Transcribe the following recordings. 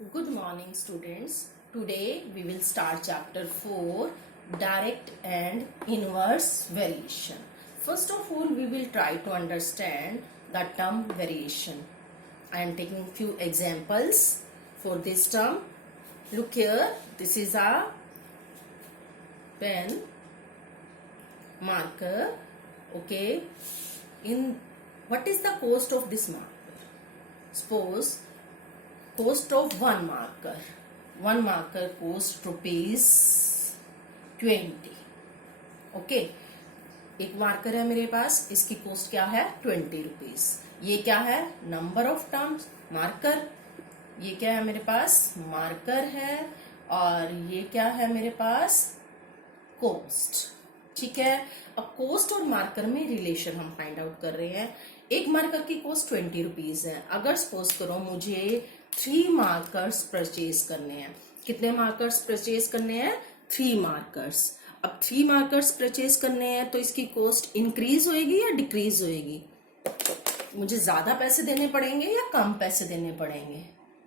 Good morning, students. Today we will start chapter 4, direct and inverse variation. First of all, we will try to understand the term variation. I am taking few examples for this term. Look here, this is a pen, marker. Okay, in what is the cost of this marker? Suppose cost of one marker cost ₹20. Okay, एक marker है मेरे पास, इसकी cost क्या है ₹20। ये क्या है? Number of terms marker. ये क्या है मेरे पास? मार्कर है। और ये क्या है मेरे पास? कॉस्ट। ठीक है, अब कॉस्ट और मार्कर में रिलेशन हम फाइंड आउट कर रहे हैं। एक मार्कर की कॉस्ट ₹20 है। अगर सपोज करो मुझे 3 मार्कर्स परचेज करने हैं। कितने मार्कर्स परचेज करने हैं? 3 मार्कर्स। अब 3 मार्कर्स परचेज करने हैं तो इसकी कॉस्ट इंक्रीज होएगी या डिक्रीज होएगी? मुझे ज्यादा पैसे देने पड़ेंगे या कम पैसे देने पड़ेंगे?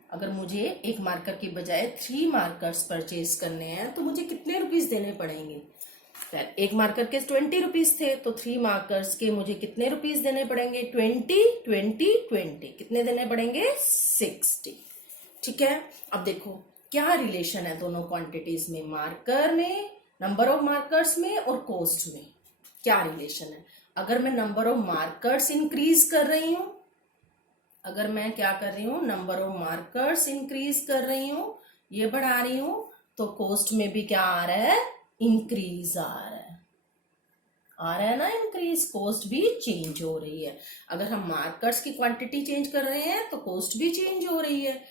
अगर मुझे एक मार्कर की बजाय 3 मार्कर्स परचेज करने हैं तो मुझे कितने रुपीस देने पड़ेंगे? एक मार्कर के ₹20 थे तो 3 मार्कर्स के मुझे कितने रुपीस देने पड़ेंगे? 20, 20, 20। कितने देने पड़ेंगे? 60। ठीक है, अब देखो क्या रिलेशन है दोनों क्वांटिटीज में, मार्कर में, नंबर ऑफ मार्कर्स में और कॉस्ट में। क्या रिलेशन है? अगर मैं नंबर ऑफ मार्कर्स इंक्रीज कर रही हूं, अगर मैं क्या कर रही हूं, नंबर ऑफ मार्कर्स इंक्रीज कर रही हूं, ये बढ़ा रही हूं, तो कॉस्ट में भी क्या आ रहा है? इंक्रीज आ रहा है ना, इंक्रीज। कॉस्ट भी चेंज हो रही है। अगर हम मार्कर्स की क्वांटिटी चेंज कर रहे हैं तो कॉस्ट भी चेंज हो रही है।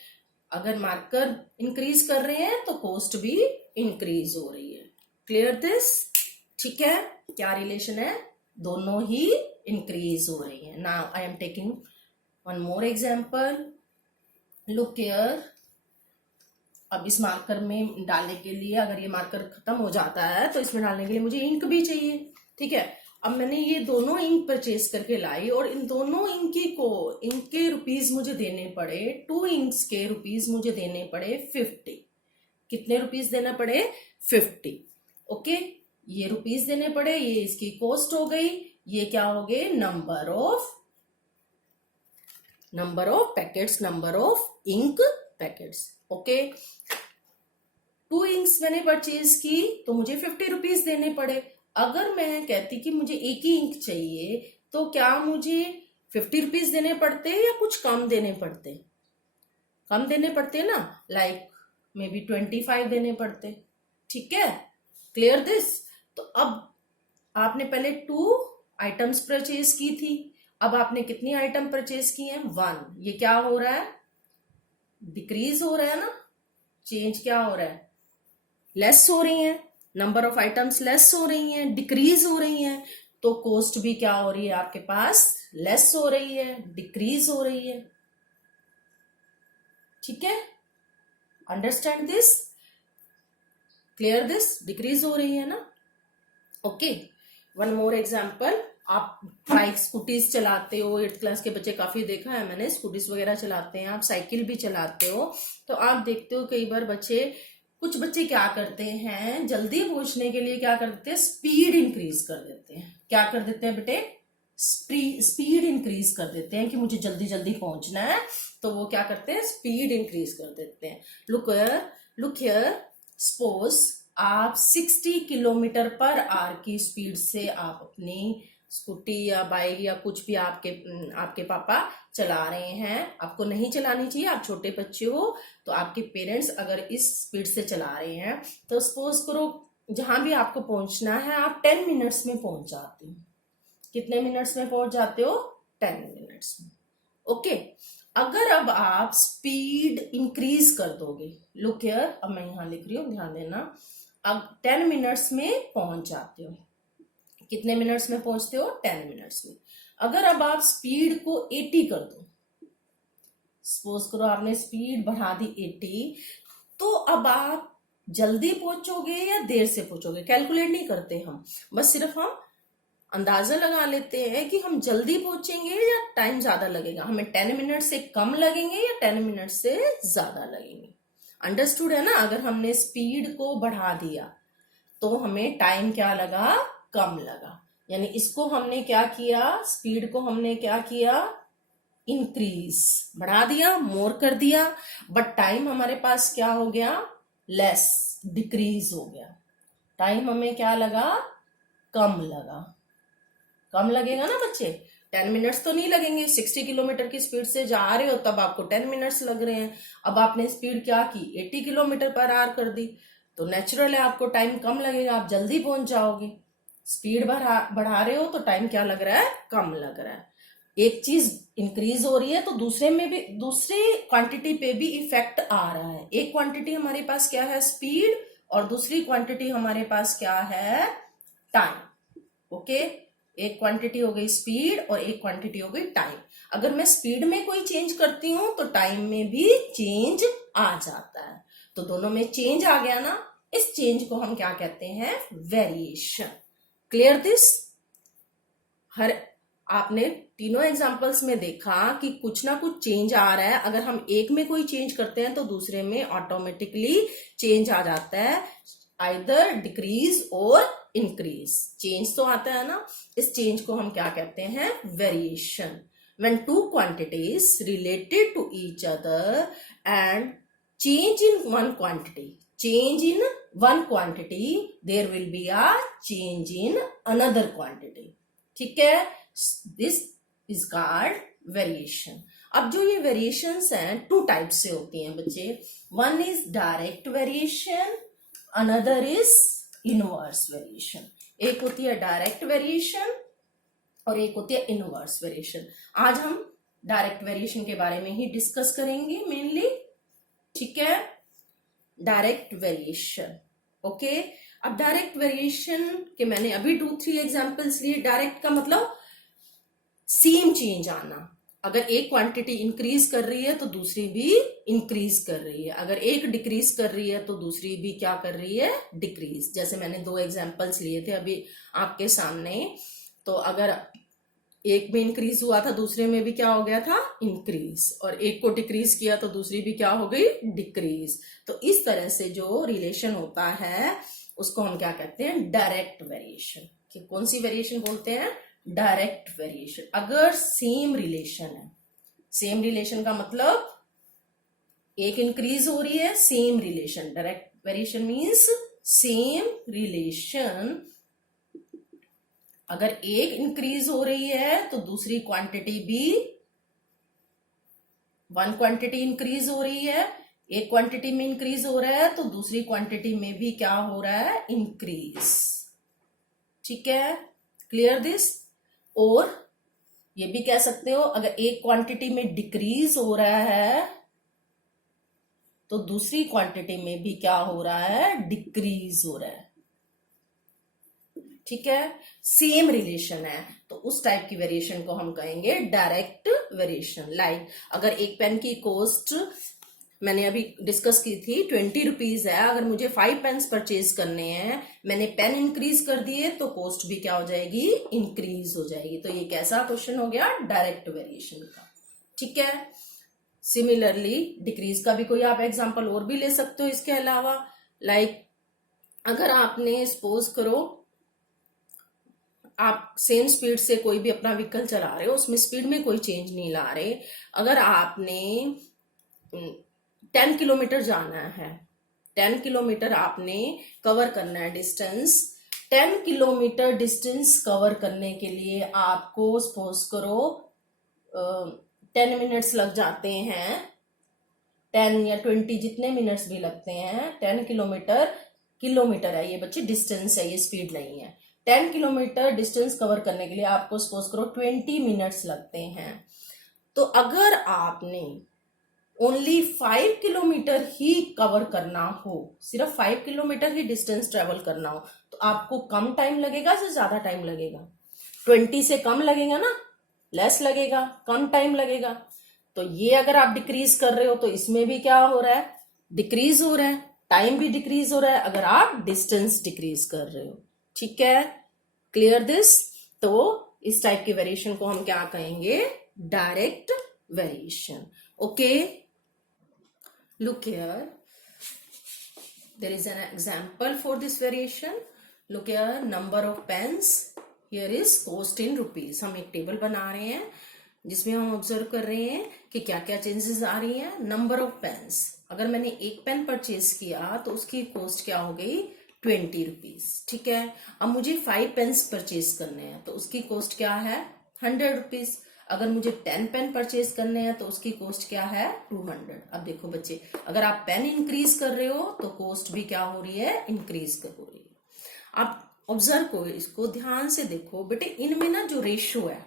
अगर मार्कर इंक्रीज कर रहे हैं तो कॉस्ट भी इंक्रीज हो रही है। Clear this? ठीक है, क्या रिलेशन है? दोनों ही इंक्रीज हो रही है। Now I am taking one more example. Look here, अब इस मार्कर में डालने के लिए, अगर ये मार्कर खत्म हो जाता है तो इसमें डालने के लिए मुझे इंक भी चाहिए। ठीक है, अब मैंने ये दोनों इंक परचेज करके लाई और इन दोनों इंक के रुपीस मुझे देने पड़े, 2 इंक्स के रुपीस मुझे देने पड़े 50। कितने रुपीस देना पड़े? 50। ओके, ये रुपीस देने पड़े, ये इसकी कॉस्ट हो गई। ये क्या हो गए? Number of packets, number of ink packets. Okay, 2 inks मैंने परचेज की तो मुझे 50 रुपीज देने पड़े। अगर मैं कहती कि मुझे एक ही इंक चाहिए तो क्या मुझे 50 रुपीज देने पड़ते या कुछ कम देने पड़ते? कम देने पड़ते ना, लाइक मे बी 25 देने पड़ते। ठीक है, क्लियर दिस? तो अब आपने पहले 2 आइटम्स परचेज की थी, अब आपने कितनी आइटम परचेज की हैं? 1। ये क्या हो रहा है? डिक्रीज हो रहा है ना, चेंज क्या हो रहा है? लेस हो रही है, नंबर ऑफ आइटम्स लेस हो रही हैं, डिक्रीज हो रही हैं, तो कॉस्ट भी क्या हो रही है आपके पास? लेस हो रही है, डिक्रीज हो रही है। ठीक है, understand this? Clear this? Decrease हो रही है ना। Okay, one more example. आप बाइक स्कूटीज चलाते हो, 8th क्लास के बच्चे काफी देखा है मैंने, स्कूटीज वगैरह चलाते हैं। आप साइकिल भी चलाते हो तो आप देखते हो कई बार कुछ बच्चे क्या करते हैं, जल्दी पहुंचने के लिए क्या कर देते हैं? स्पीड इंक्रीज कर देते हैं। क्या कर देते हैं बेटे? स्पीड इंक्रीज कर देते हैं कि मुझे जल्दी जल्दी पहुंचना है, तो वो क्या करते हैं? स्पीड इंक्रीज कर देते हैं। लुक हियर, सपोज आप 60 किलोमीटर पर आवर की स्पीड से आप अपनी स्कूटी या बाइक या कुछ भी आपके पापा चला रहे हैं। आपको नहीं चलानी चाहिए, आप छोटे बच्चे हो, तो आपके पेरेंट्स अगर इस स्पीड से चला रहे हैं तो सपोज करो जहां भी आपको पहुंचना है आप 10 मिनट्स में पहुंच जाते हो। कितने मिनट्स में पहुंच जाते हो? 10 मिनट्स में। ओके, अगर अब आप स्पीड इंक्रीज कर दोगे, लुक हियर, अब मैं यहां लिख रही हूं, ध्यान देना। अब 10 मिनट्स में पहुंच जाते हो। कितने मिनट्स में पहुंचते हो? 10 मिनट्स में। अगर अब आप स्पीड को 80 कर दो, सपोज करो आपने स्पीड बढ़ा दी 80, तो अब आप जल्दी पहुंचोगे या देर से पहुंचोगे? कैलकुलेट नहीं करते हम, बस सिर्फ हम अंदाजा लगा लेते हैं कि हम जल्दी पहुंचेंगे या टाइम ज्यादा लगेगा, हमें 10 मिनट से कम लगेंगे या 10 मिनट से ज्यादा लगेंगे। अंडरस्टूड है ना। अगर हमने स्पीड को बढ़ा दिया तो हमें टाइम क्या लगा, कम लगा। यानी इसको हमने क्या किया, स्पीड को हमने क्या किया, इंक्रीज, बढ़ा दिया, मोर कर दिया, बट टाइम हमारे पास क्या हो गया, लेस, डिक्रीज हो गया। टाइम हमें क्या लगा, कम लगा। कम लगेगा ना बच्चे, 10 मिनट्स तो नहीं लगेंगे। 60 किलोमीटर की स्पीड से जा रहे हो तब आपको 10 मिनट्स लग रहे हैं। अब आपने स्पीड क्या की, 80 किलोमीटर पर आवर कर दी, तो नेचुरल है आपको टाइम कम लगेगा, आप जल्दी पहुंच जाओगे। स्पीड बढ़ा रहे हो तो टाइम क्या लग रहा है, कम लग रहा है। एक चीज इंक्रीज हो रही है तो दूसरे में भी, दूसरी क्वांटिटी पे भी इफेक्ट आ रहा है। एक क्वांटिटी हमारे पास क्या है, स्पीड, और दूसरी क्वांटिटी हमारे पास क्या है, टाइम। ओके, एक क्वांटिटी हो गई स्पीड और एक क्वांटिटी हो गई टाइम। अगर मैं स्पीड में कोई चेंज करती हूं तो टाइम में भी चेंज आ जाता है। तो दोनों में चेंज आ गया ना, इस चेंज को हम क्या कहते हैं, वेरिएशन। Clear this. हर आपने तीनों एग्जांपल्स में देखा कि कुछ ना कुछ चेंज आ रहा है। अगर हम एक में कोई चेंज करते हैं तो दूसरे में ऑटोमेटिकली चेंज आ जाता है, आइदर डिक्रीज और इंक्रीज। चेंज तो आता है ना, इस चेंज को हम क्या कहते हैं, variation. when two quantities related to each other and change in one quantity there will be a change in another quantity। ठीक है, दिस इज कॉल्ड वेरिएशन। अब जो ये वेरिएशंस हैं टू टाइप से होती हैं बच्चे। One is direct variation, another is inverse variation. एक होती है डायरेक्ट वेरिएशन और एक होती है इनवर्स वेरिएशन। आज हम डायरेक्ट वेरिएशन के बारे में ही डिस्कस करेंगे मेनली। ठीक है, डायरेक्ट वेरिएशन। ओके, अब डायरेक्ट वेरिएशन के मैंने अभी 2-3 एग्जांपल्स लिए। डायरेक्ट का मतलब सेम चेंज आना। अगर एक क्वांटिटी इंक्रीज कर रही है तो दूसरी भी इंक्रीज कर रही है, अगर एक डिक्रीज कर रही है तो दूसरी भी क्या कर रही है, डिक्रीज। जैसे मैंने 2 एग्जांपल्स लिए थे अभी आपके सामने। तो अगर एक में इंक्रीज हुआ था दूसरे में भी क्या हो गया था, इंक्रीज, और एक को डिक्रीज किया तो दूसरी भी क्या हो गई, डिक्रीज। तो इस तरह से जो रिलेशन होता है उसको हम क्या कहते हैं, डायरेक्ट वेरिएशन। कि कौन सी वेरिएशन बोलते हैं, डायरेक्ट वेरिएशन। अगर सेम रिलेशन है, सेम रिलेशन का मतलब एक इंक्रीज हो रही है, same relation. Direct variation means same relation. अगर एक इंक्रीज हो रही है तो दूसरी क्वांटिटी भी, वन क्वांटिटी इंक्रीज हो रही है, एक क्वांटिटी में इंक्रीज हो रहा है तो दूसरी क्वांटिटी में भी क्या हो रहा है, इंक्रीज। ठीक है, क्लियर दिस। और ये भी कह सकते हो अगर एक क्वांटिटी में डिक्रीज हो रहा है तो दूसरी क्वांटिटी में भी क्या हो रहा है, डिक्रीज हो रहा है। ठीक है, सेम रिलेशन है तो उस टाइप की वेरिएशन को हम कहेंगे डायरेक्ट वेरिएशन। लाइक अगर एक पेन की कॉस्ट मैंने अभी डिस्कस की थी 20 रुपीज है, अगर मुझे 5 पेन्स परचेज करने हैं, मैंने पेन इंक्रीज कर दिए तो कॉस्ट भी क्या हो जाएगी, इंक्रीज हो जाएगी। तो ये कैसा क्वेश्चन हो गया, डायरेक्ट वेरिएशन का। ठीक है, सिमिलरली डिक्रीज का भी कोई आप एग्जांपल और भी ले सकते हो इसके अलावा। लाइक अगर आपने सपोज करो आप सेम स्पीड से कोई भी अपना व्हीकल चला रहे हो, उसमें स्पीड में कोई चेंज नहीं ला रहे। अगर आपने 10 किलोमीटर जाना है, 10 किलोमीटर आपने कवर करना है डिस्टेंस। 10 किलोमीटर डिस्टेंस कवर करने के लिए आपको सपोज करो 10 मिनट्स लग जाते हैं, 10 या 20 जितने मिनट्स भी लगते हैं। 10 किलोमीटर है ये बच्चे, डिस्टेंस है, ये स्पीड नहीं है। 10 किलोमीटर डिस्टेंस कवर करने के लिए आपको सपोज करो 20 मिनट्स लगते हैं। तो अगर आपने ओनली 5 किलोमीटर ही कवर करना हो, सिर्फ 5 किलोमीटर ही डिस्टेंस ट्रेवल करना हो, तो आपको कम टाइम लगेगा या ज्यादा टाइम लगेगा, 20 से कम लगेगा ना, लेस लगेगा, कम टाइम लगेगा। तो ये अगर आप डिक्रीज कर रहे हो तो इसमें भी क्या हो रहा है, डिक्रीज हो रहा है, टाइम भी डिक्रीज हो रहा है अगर आप डिस्टेंस डिक्रीज कर रहे हो। ठीक है, क्लियर दिस। तो इस टाइप के वेरिएशन को हम क्या कहेंगे, direct variation. Okay, look here, there is an example for this variation. Look here, number of pens, here is cost in rupees. हम एक टेबल बना रहे हैं जिसमें हम ऑब्जर्व कर रहे हैं कि क्या क्या चेंजेस आ रही हैं। नंबर ऑफ पेन्स, अगर मैंने एक पेन परचेज किया तो उसकी कॉस्ट क्या हो गई, 20 रुपीज। ठीक है, अब मुझे 5 पेन्स परचेज करने हैं तो उसकी कॉस्ट क्या है, 100 रुपीज। अगर मुझे 10 पेन परचेज करने हैं तो उसकी कॉस्ट क्या है, 200। अब देखो बच्चे, अगर आप पेन इंक्रीज कर रहे हो तो कॉस्ट भी क्या हो रही है, इंक्रीज कर हो रही है। आप ऑब्जर्व करो, इसको ध्यान से देखो बेटे, इनमें ना जो रेशियो है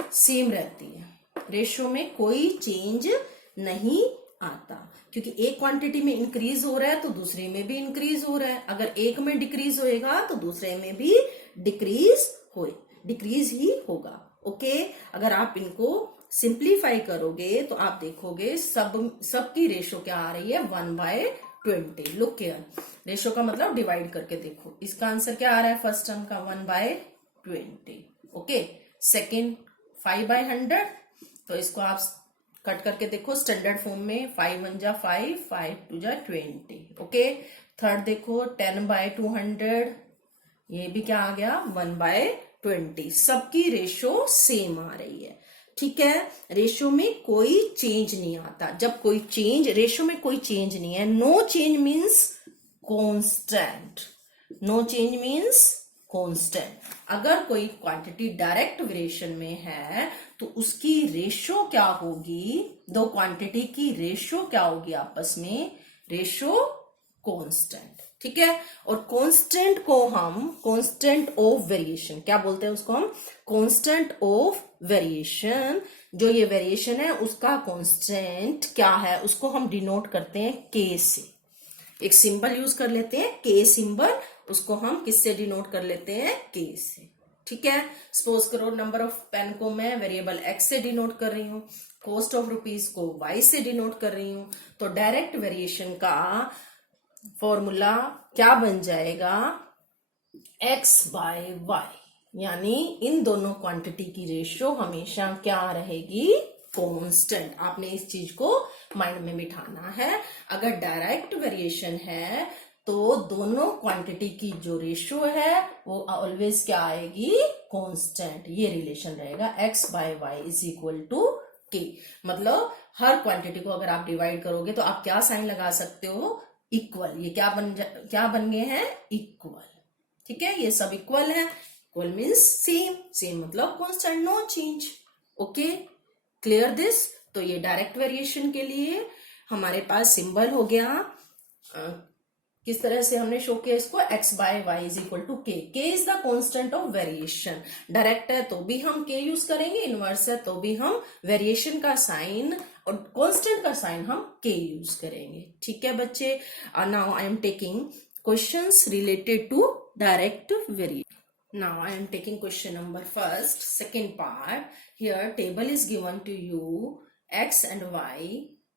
सेम रहती है, रेशियो में कोई चेंज नहीं आता, क्योंकि एक क्वांटिटी में इंक्रीज हो रहा है तो दूसरे में भी इंक्रीज हो रहा है। अगर एक में डिक्रीज होएगा तो दूसरे में भी डिक्रीज ही होगा। ओके, अगर आप इनको सिंप्लीफाई करोगे तो आप देखोगे सबकी रेशियो क्या आ रही है, 1/20। लुक हियर, रेशियो का मतलब डिवाइड करके देखो, इसका आंसर क्या आ रहा है, फर्स्ट टर्म का 1/20। ओके, सेकेंड 5/100, तो इसको आप कट करके देखो स्टैंडर्ड फॉर्म में, 5 1 जा 5, 5 2 जा 20। ओके, थर्ड देखो 10/200, ये भी क्या आ गया, 1/20। सबकी रेशियो सेम आ रही है। ठीक है, रेशियो में कोई चेंज नहीं आता। जब कोई चेंज, रेशियो में कोई चेंज नहीं है, no change means constant, no change means constant. अगर कोई क्वांटिटी डायरेक्ट वेरिएशन में है तो उसकी रेशियो क्या होगी, दो क्वांटिटी की रेशियो क्या होगी आपस में, रेशियो कांस्टेंट। ठीक है, और कांस्टेंट को हम कांस्टेंट ऑफ वेरिएशन क्या बोलते हैं, उसको हम कांस्टेंट ऑफ वेरिएशन, जो ये वेरिएशन है उसका कांस्टेंट क्या है, उसको हम डिनोट करते हैं के से। एक सिंबल यूज कर लेते हैं, के सिंबल, उसको हम किससे डिनोट कर लेते हैं, के से। ठीक है, सपोज करो नंबर ऑफ पेन को मैं वेरिएबल एक्स से डिनोट कर रही हूँ, कॉस्ट ऑफ रुपीज को वाई से डिनोट कर रही हूँ, तो डायरेक्ट वेरिएशन का फॉर्मूला क्या बन जाएगा, x/y, यानी इन दोनों क्वांटिटी की रेशियो हमेशा क्या रहेगी, कांस्टेंट। आपने इस चीज को माइंड में बिठाना है। अगर डायरेक्ट वेरिएशन है तो दोनों क्वांटिटी की जो रेशियो है वो ऑलवेज क्या आएगी, कांस्टेंट। ये रिलेशन रहेगा x/y = k। मतलब हर क्वांटिटी को अगर आप डिवाइड करोगे तो आप क्या साइन लगा सकते हो, इक्वल। ये क्या बन गए हैं, इक्वल। ठीक है, ये सब इक्वल है, इक्वल मीन्स सेम, सेम मतलब constant, no change. Okay, clear this. तो ये डायरेक्ट वेरिएशन के लिए हमारे पास सिंबल हो गया, किस तरह से हमने शो किया इसको, x/y = k। k is the constant of variation. Direct है तो भी हम k यूज करेंगे, इनवर्स है तो भी हम वेरिएशन का साइन और कांस्टेंट का साइन हम k यूज करेंगे। ठीक है बच्चे, now I am taking questions related to direct variation. Now I am taking question number first, second part. Here table is given to you, x and y,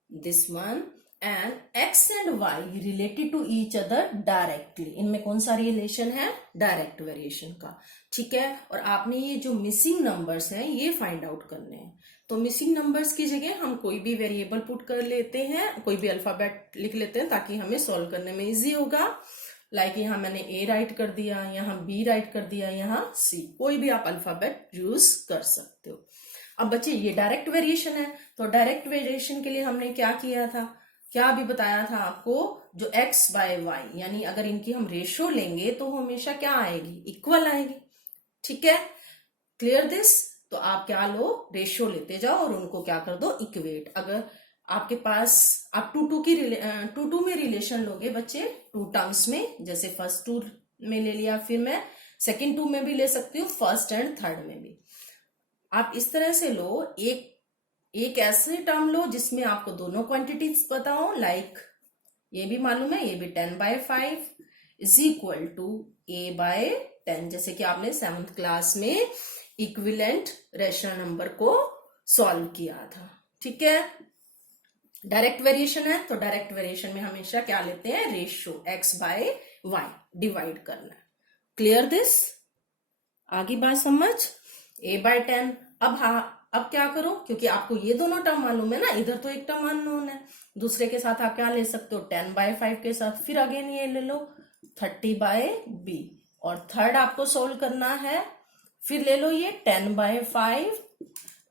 this one, and x and y related to each other directly. इनमें कौन सा relation है, direct variation का। ठीक है, और आपने ये जो मिसिंग नंबर्स हैं ये फाइंड आउट करने हैं। तो मिसिंग नंबर्स की जगह हम कोई भी वेरिएबल पुट कर लेते हैं, कोई भी अल्फाबेट लिख लेते हैं ताकि हमें सॉल्व करने में इजी होगा। लाइक यहाँ मैंने ए राइट कर दिया, यहाँ बी राइट कर दिया, यहाँ सी, कोई भी आप अल्फाबेट यूज कर सकते हो। अब बच्चे ये डायरेक्ट वेरिएशन है, तो डायरेक्ट वेरिएशन के लिए हमने क्या किया था, क्या अभी बताया था आपको, जो x/y, यानी अगर इनकी हम रेशियो लेंगे तो हमेशा क्या आएगी, इक्वल आएगी। ठीक है, क्लियर दिस। तो आप क्या लो, रेशियो लेते जाओ और उनको क्या कर दो, इक्वेट। अगर आपके पास आप 2 में रिलेशन लोगे बच्चे, 2 टर्म्स में, जैसे फर्स्ट 2 में ले लिया, फिर मैं सेकंड 2 में भी ले सकती हूँ, फर्स्ट एंड थर्ड में भी। आप इस तरह से लो, एक ऐसे टर्म लो जिसमें आपको दोनों क्वांटिटीज पता हो, लाइक ये भी मालूम है, ये भी 10/5 = a/10, जैसे कि आपने 7th क्लास में इक्विवेलेंट रेशनल नंबर को सॉल्व किया था। ठीक है, डायरेक्ट वेरिएशन है तो डायरेक्ट वेरिएशन में हमेशा क्या लेते हैं, रेशियो x/y डिवाइड करना है। Clear this. आगे बात समझ। a/10। अब क्या करो, क्योंकि आपको ये दोनों टर्म मालूम है ना, इधर तो एक टर्म अननोन है, दूसरे के साथ आप क्या ले सकते हो 10/5 के साथ, फिर अगेन ये ले लो 30/b, और थर्ड आपको सोल्व करना है, फिर ले लो ये 10/5।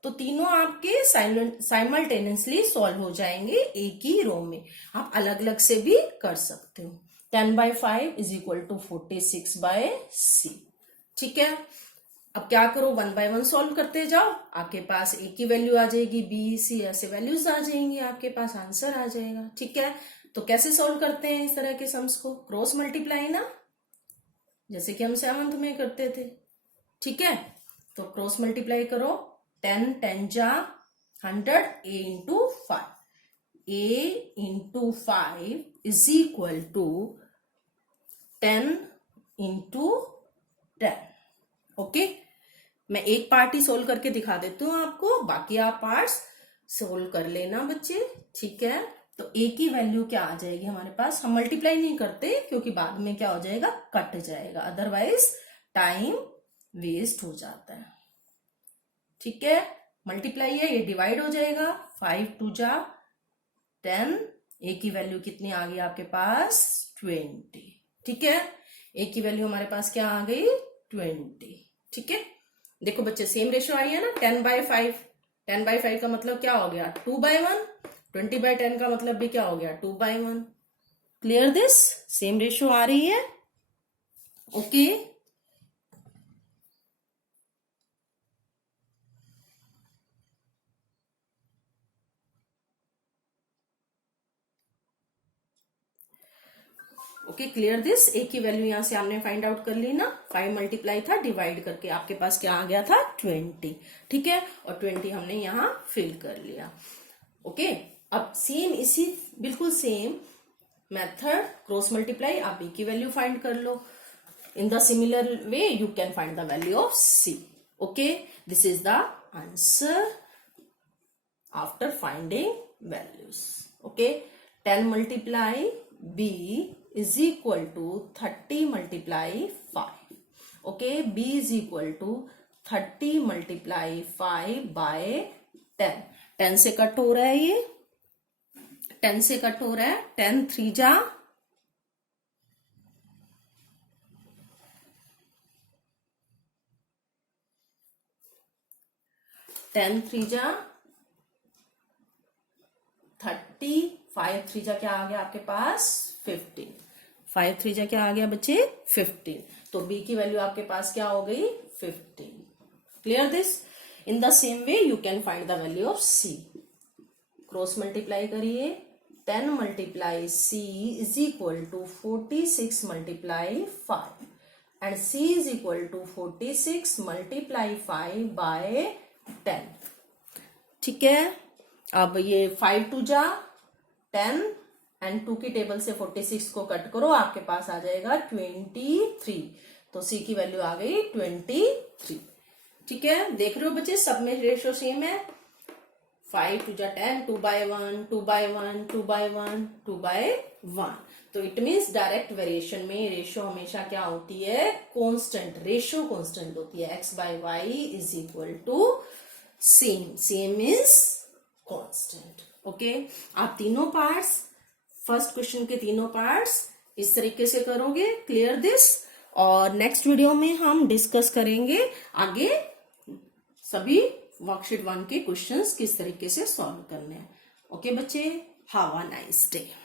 तो तीनों आपके साइमल्टेनियसली सॉल्व हो जाएंगे एक ही रो में। आप अलग अलग से भी कर सकते हो। 10/5 इज इक्वल टू 46/c। ठीक है, अब क्या करो, 1 बाय 1 सॉल्व करते जाओ, आपके पास ए की वैल्यू आ जाएगी, बी सी ऐसे वैल्यूज आ जाएंगी, आपके पास आंसर आ जाएगा। ठीक है, तो कैसे सॉल्व करते हैं इस तरह के सम्स को, क्रॉस मल्टीप्लाई ना, जैसे कि हम 7th में करते थे। ठीक है, तो क्रॉस मल्टीप्लाई करो, 10 10 जा 100, a into 5, a into 5 is equal to 10 into 10। Okay, मैं एक पार्ट ही सोल्व करके दिखा देती हूँ आपको, बाकी आप पार्ट्स सोल्व कर लेना बच्चे। ठीक है, तो a की वैल्यू क्या आ जाएगी हमारे पास, हम मल्टीप्लाई नहीं करते क्योंकि बाद में क्या हो जाएगा, कट जाएगा, अदरवाइज टाइम वेस्ट हो जाता है। ठीक है, मल्टीप्लाई है, ये डिवाइड हो जाएगा, 5 2 जा 10, a की वैल्यू कितनी आ गई आपके पास 20। ठीक है, a की वैल्यू हमारे पास क्या आ गई 20। ठीक है, देखो बच्चे सेम रेशियो आई है ना, 10/5, 10/5 का मतलब क्या हो गया 2/1, 20/10 का मतलब भी क्या हो गया 2/1। क्लियर दिस, सेम रेशियो आ रही है। Okay, okay, clear this. A की वैल्यू यहां से हमने फाइंड आउट कर ली ना, 5 मल्टीप्लाई था, डिवाइड करके आपके पास क्या आ गया था 20। ठीक है, और 20 हमने यहां फिल कर लिया। ओके, अब सेम इसी बिल्कुल सेम मेथड क्रॉस मल्टीप्लाई, आप बी की वैल्यू फाइंड कर लो। In the similar way you can find the value of C. Okay, this is the answer after finding values. Okay, 10 multiply b is equal to 30 multiply 5. Okay, b is equal to 30 multiply 5 by 10. 10 से cut हो रहा है, ये 10 से cut हो रहा है, 10 3 जा 10 3 जा 30, 5 3 जा क्या आ गया आपके पास 15, 5 3 जा क्या आ गया बच्चे 15, तो b की वैल्यू आपके पास क्या हो गई 15। Clear this, in the same way you can find the value of c। Cross multiply करिए, 10 multiply c is equal to 46 multiply 5 and c is equal to 46 multiply 5 by 10। ठीक है, अब ये 5 2 जा 10 एंड 2 की टेबल से 46 को कट करो, आपके पास आ जाएगा 23, तो c की वैल्यू आ गई 23। ठीक है, देख रहे हो बच्चे, सब में रेशियो सेम है, 5 2 जा 10, 2/1 2/1 2/1 2/1। तो इट मीन्स डायरेक्ट वेरिएशन में रेशियो हमेशा क्या होती है, कांस्टेंट, रेशियो कांस्टेंट होती है, x/y is equal to same is constant. Okay, आप तीनों पार्ट्स, फर्स्ट क्वेश्चन के तीनों पार्ट्स इस तरीके से करोगे। क्लियर दिस, और नेक्स्ट वीडियो में हम डिस्कस करेंगे आगे सभी वर्कशीट 1 के क्वेश्चंस किस तरीके से सॉल्व करने हैं। ओके बच्चे, हैव अ नाइस डे।